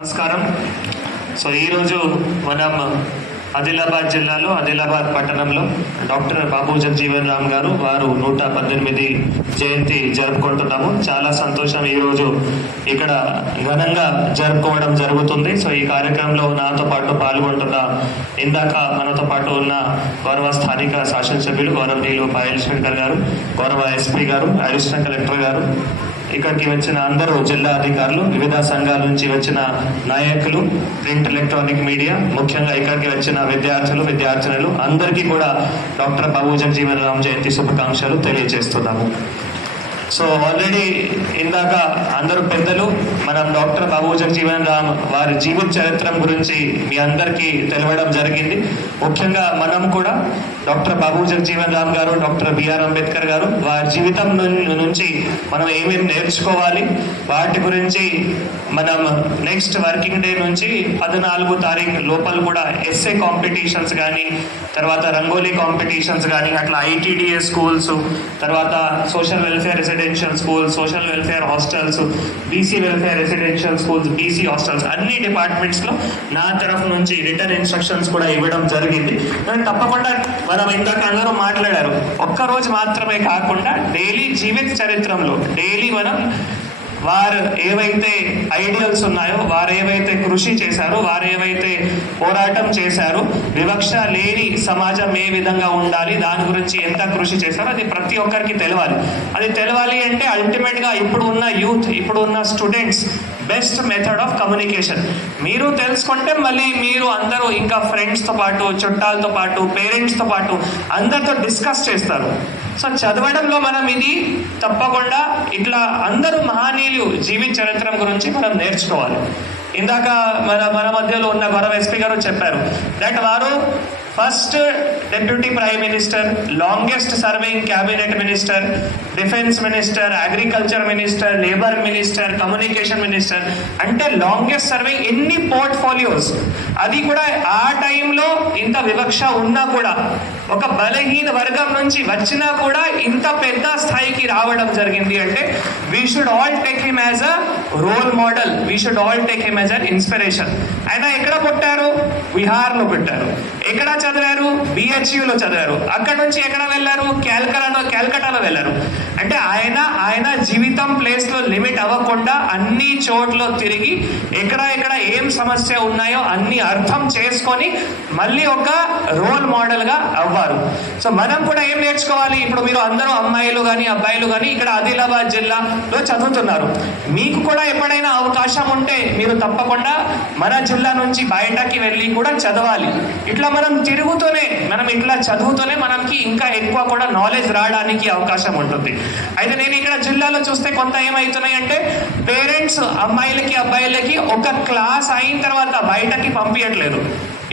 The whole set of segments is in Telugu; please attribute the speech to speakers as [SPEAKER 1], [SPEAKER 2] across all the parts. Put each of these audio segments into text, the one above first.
[SPEAKER 1] నమస్కారం. సో ఈరోజు మనం ఆదిలాబాద్ జిల్లాలో ఆదిలాబాద్ పట్టణంలో డాక్టర్ బాబు జగజీవన్ రామ్ గారు వారు నూట పద్దెనిమిది జయంతి జరుపుకుంటున్నాము. చాలా సంతోషం ఈరోజు ఇక్కడ ఘనంగా జరుపుకోవడం జరుగుతుంది. సో ఈ కార్యక్రమంలో నాతో పాటు పాల్గొంటున్న ఇందాక మనతో పాటు ఉన్న గౌరవ స్థానిక శాసనసభ్యులు గౌరవనీయులు పాయల్ శంకర్ గారు గౌరవ ఎస్పీ గారు అడిషనల్ కలెక్టర్ గారు ఇక్కడికి వచ్చిన అందరూ జిల్లా అధికారులు వివిధ సంఘాల నుంచి వచ్చిన నాయకులు ప్రింట్ ఎలక్ట్రానిక్ మీడియా ముఖ్యంగా ఇక్కడికి వచ్చిన విద్యార్థులు విద్యార్థినులు అందరికీ కూడా డాక్టర్ బాబు జగజీవన్ రామ్ జయంతి శుభాకాంక్షలు తెలియజేస్తున్నాము. సో ఆల్రెడీ ఇందాక అందరూ పెద్దలు మనం డాక్టర్ బాబు జగజీవన్ రామ్ వారి జీవిత చరిత్రం గురించి మీ అందరికీ తెలవడం జరిగింది. ముఖ్యంగా మనం కూడా డాక్టర్ బాబు జగజీవన్ రామ్ గారు డాక్టర్ బిఆర్ అంబేద్కర్ గారు వారి జీవితం ను- నుంచి మనం ఏమేమి నేర్చుకోవాలి వాటి గురించి మనం నెక్స్ట్ వర్కింగ్ డే నుంచి పద్నాలుగు తారీఖు లోపల కూడా ఎస్ఏ కాంపిటీషన్స్ కానీ తర్వాత రంగోలీ కాంపిటీషన్స్ కానీ అట్లా ఐటీడీఏ స్కూల్స్ తర్వాత social welfare residential schools social welfare hostels BC welfare residential schools BC hostels అన్ని డిపార్ట్మెంట్స్లో నా తరఫు నుంచి రిటర్న్ ఇన్స్ట్రక్షన్స్ కూడా ఇవ్వడం జరిగింది. కానీ తప్పకుండా మనం ఇందాక అందరూ మాట్లాడారు. ఒక్క రోజు మాత్రమే కాకుండా డైలీ జీవిత చరిత్రంలో డైలీ మనం వారు ఏవైతే ఐడియల్స్ ఉన్నాయో వారు ఏవైతే కృషి చేశారో వారు ఏవైతే పోరాటం చేశారో వివక్ష లేని సమాజం ఏ విధంగా ఉండాలి దాని గురించి ఎంత కృషి చేశారో అది ప్రతి ఒక్కరికి తెలవాలి. అది తెలవాలి అంటే అల్టిమేట్గా ఇప్పుడు ఉన్న యూత్ ఇప్పుడు ఉన్న students best method of communication మీరు తెలుసుకుంటే మళ్ళీ మీరు అందరూ ఇంకా ఫ్రెండ్స్తో పాటు చుట్టాలతో పాటు పేరెంట్స్తో పాటు అందరితో డిస్కస్ చేస్తారు. సో చదవడంలో మనం ఇది తప్పకుండా ఇట్లా అందరూ మహనీయులు జీవిత చరిత్ర గురించి మనం నేర్చుకోవాలి. ఇందాక మన మన మధ్యలో ఉన్న గౌరవ ఎస్పీ గారు చెప్పారు. దట్ వారు first deputy prime minister longest serving cabinet minister defence minister agriculture minister labour minister communication minister. అంటే లాంగెస్ట్ సర్వింగ్ ఎన్ని పోర్ట్ఫోలియోస్? అది కూడా ఆ టైంలో ఇంత వివక్ష ఉన్నా కూడా ఒక బలహీన వర్గం నుంచి వచ్చినా కూడా ఇంత పెద్ద స్థాయికి రావడం జరిగింది అంటే we should all take him as a role model we should all take him as an inspiration ఆయన ఎక్కడ పుట్టారు? బీహార్లో పుట్టారు. ఎక్కడ చదివారు? బిహెచ్యులో చదివారు. అక్కడ నుంచి ఎక్కడ వెళ్ళారు? క్యాల్కటాలో క్యాల్కటాలో వెళ్ళారు. అంటే ఆయన ఆయన జీవితం ప్లేస్లో లిమిట్ అవ్వకుండా అన్ని చోట్ల తిరిగి ఎక్కడ ఎక్కడ ఏం సమస్య ఉన్నాయో అన్ని అర్థం చేసుకొని మళ్ళీ ఒక రోల్ మోడల్గా అవ్వాలి అవ్వారు. సో మనం కూడా ఏం నేర్చుకోవాలి? ఇప్పుడు మీరు అందరూ అమ్మాయిలు కానీ అబ్బాయిలు కానీ ఇక్కడ ఆదిలాబాద్ జిల్లాలో చదువుతున్నారు. మీకు కూడా ఎప్పుడైనా అవకాశం ఉంటే మీరు తప్పకుండా మన జిల్లా నుంచి బయటకి వెళ్ళి కూడా చదవాలి. ఇట్లా మనం తిరుగుతూనే మనం ఇట్లా చదువుతూనే మనకి ఇంకా ఎక్కువ కూడా నాలెడ్జ్ రావడానికి అవకాశం ఉంటుంది. అయితే నేను ఇక్కడ జిల్లాలో చూస్తే కొంత ఏమవుతున్నాయి అంటే పేరెంట్స్ అమ్మాయిలకి అబ్బాయిలకి ఒక క్లాస్ అయిన తర్వాత బయటకి పంపించట్లేదు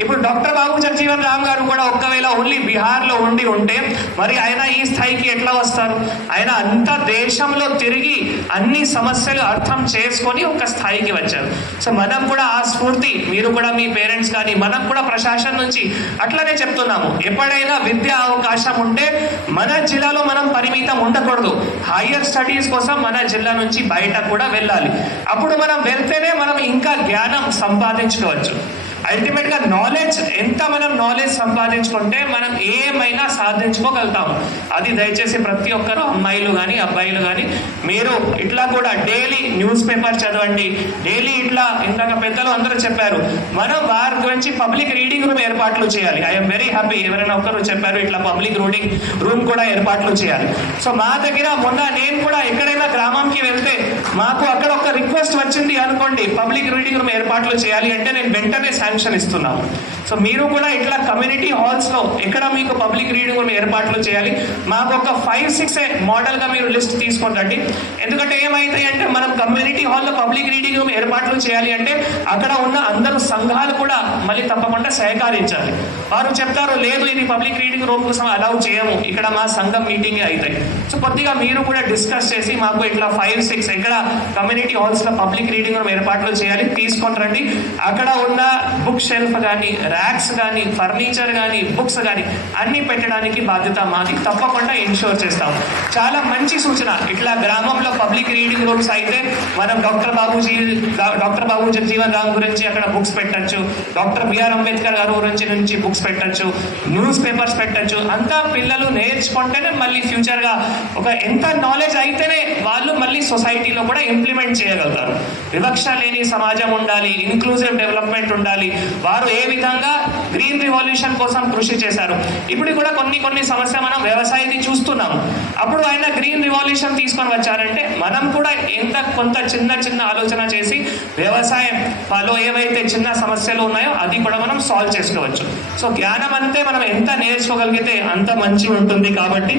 [SPEAKER 1] ఇప్పుడు డాక్టర్ బాబు చర్జీవన్ రామ్ గారు కూడా ఒక్కవేళ ఓన్లీ బీహార్లో ఉండి ఉంటే మరి ఆయన ఈ స్థాయికి ఎట్లా వస్తారు? ఆయన అంత దేశంలో తిరిగి అన్ని సమస్యలు అర్థం చేసుకొని ఒక స్థాయికి వచ్చారు. సో మనం కూడా ఆ స్ఫూర్తి మీరు కూడా మీ పేరెంట్స్ కానీ మనం కూడా ప్రశాసన నుంచి అట్లనే చెప్తున్నాము. ఎప్పుడైనా విద్యా అవకాశం ఉంటే మన జిల్లాలో మనం పరిమితం ఉండకూడదు. హయ్యర్ స్టడీస్ కోసం మన జిల్లా నుంచి బయట కూడా వెళ్ళాలి. అప్పుడు మనం వెళ్తేనే మనం ఇంకా జ్ఞానం సంపాదించుకోవచ్చు. అల్టిమేట్గా నాలెడ్జ్ ఎంత మనం నాలెడ్జ్ సంపాదించుకుంటే మనం ఏమైనా సాధించుకోగలుగుతాము అది దయచేసి ప్రతి ఒక్కరు అమ్మాయిలు కానీ అబ్బాయిలు కానీ మీరు ఇట్లా కూడా డైలీ న్యూస్ పేపర్ చదవండి. డైలీ ఇట్లా ఇందాక పెద్దలు అందరూ చెప్పారు. మనం వారి గురించి పబ్లిక్ రీడింగ్ రూమ్ ఏర్పాట్లు చేయాలి. ఐఎమ్ వెరీ హ్యాపీ ఎవరైనా ఒకరు చెప్పారు ఇట్లా పబ్లిక్ రూడింగ్ రూమ్ కూడా ఏర్పాట్లు చేయాలి. సో మా దగ్గర మొన్న నేను కూడా ఎక్కడైనా గ్రామంకి వెళ్తే మాకు అక్కడ ఒక రిక్వెస్ట్ వచ్చింది అనుకోండి. పబ్లిక్ రీడింగ్ రూమ్ ఏర్పాట్లు చేయాలి అంటే నేను వెంటనే శాంక్షన్ శాంక్షన్ ఇస్తున్నాము. సో మీరు కూడా ఇట్లా కమ్యూనిటీ హాల్స్లో ఎక్కడ మీకు పబ్లిక్ రీడింగ్ రూమ్ ఏర్పాట్లు చేయాలి? మాకు ఒక ఫైవ్ సిక్స్ మోడల్గా మీరు లిస్ట్ తీసుకొని రండి ఎందుకంటే ఏమైతాయి అంటే మనం కమ్యూనిటీ హాల్లో పబ్లిక్ రీడింగ్ రూమ్ ఏర్పాట్లు చేయాలి అంటే అక్కడ ఉన్న అందరు సంఘాలు కూడా మళ్ళీ తప్పకుండా సహకరించాలి. వారు చెప్తారు లేదు ఇది పబ్లిక్ రీడింగ్ రూమ్ కోసం అలౌ చేయము. ఇక్కడ మా సంఘం మీటింగ్ అవుతాయి సో కొద్దిగా మీరు కూడా డిస్కస్ చేసి మాకు ఇట్లా ఫైవ్ సిక్స్ ఎక్కడ కమ్యూనిటీ హాల్స్లో పబ్లిక్ రీడింగ్ రూమ్ ఏర్పాట్లు చేయాలి తీసుకొని రండి. అక్కడ ఉన్న బుక్ షెల్ఫ్ కానీ ర్యాక్స్ కానీ ఫర్నిచర్ కానీ బుక్స్ కానీ అన్ని పెట్టడానికి బాధ్యత మాది. తప్పకుండా ఇన్షూర్ చేస్తాం. చాలా మంచి సూచన. ఇట్లా గ్రామంలో పబ్లిక్ రీడింగ్ రూమ్స్ అయితే మనం డాక్టర్ బాబూజీ డాక్టర్ బాబు జగజీవన్ రామ్ గురించి అక్కడ బుక్స్ పెట్టచ్చు. డాక్టర్ బిఆర్ అంబేద్కర్ గారు గురించి నుంచి బుక్స్ పెట్టచ్చు. న్యూస్ పేపర్స్ పెట్టచ్చు. అంతా పిల్లలు నేర్చుకుంటేనే మళ్ళీ ఫ్యూచర్గా ఒక ఎంత నాలెడ్జ్ అయితేనే వాళ్ళు మళ్ళీ సొసైటీలో కూడా ఇంప్లిమెంట్ చేయగలుగుతారు. వివక్ష లేని సమాజం ఉండాలి ఇన్క్లూజివ్ డెవలప్మెంట్ ఉండాలి. వారు ఏ విధంగా గ్రీన్ రివల్యూషన్ కోసం కృషి చేశారు? ఇప్పుడు కూడా కొన్ని కొన్ని సమస్య మనం వ్యవసాయది చూస్తున్నాం అప్పుడు ఆయన గ్రీన్ రివల్యూషన్ తీసుకొని వచ్చారంటే మనం కూడా ఎంత కొంత చిన్న చిన్న ఆలోచన చేసి వ్యవసాయం పలో ఏవైతే చిన్న సమస్యలు ఉన్నాయో అది కూడా మనం సాల్వ్ చేసుకోవచ్చు. సో జ్ఞానం అంతే మనం ఎంత నేర్చుకోగలిగితే అంత మంచి ఉంటుంది కాబట్టి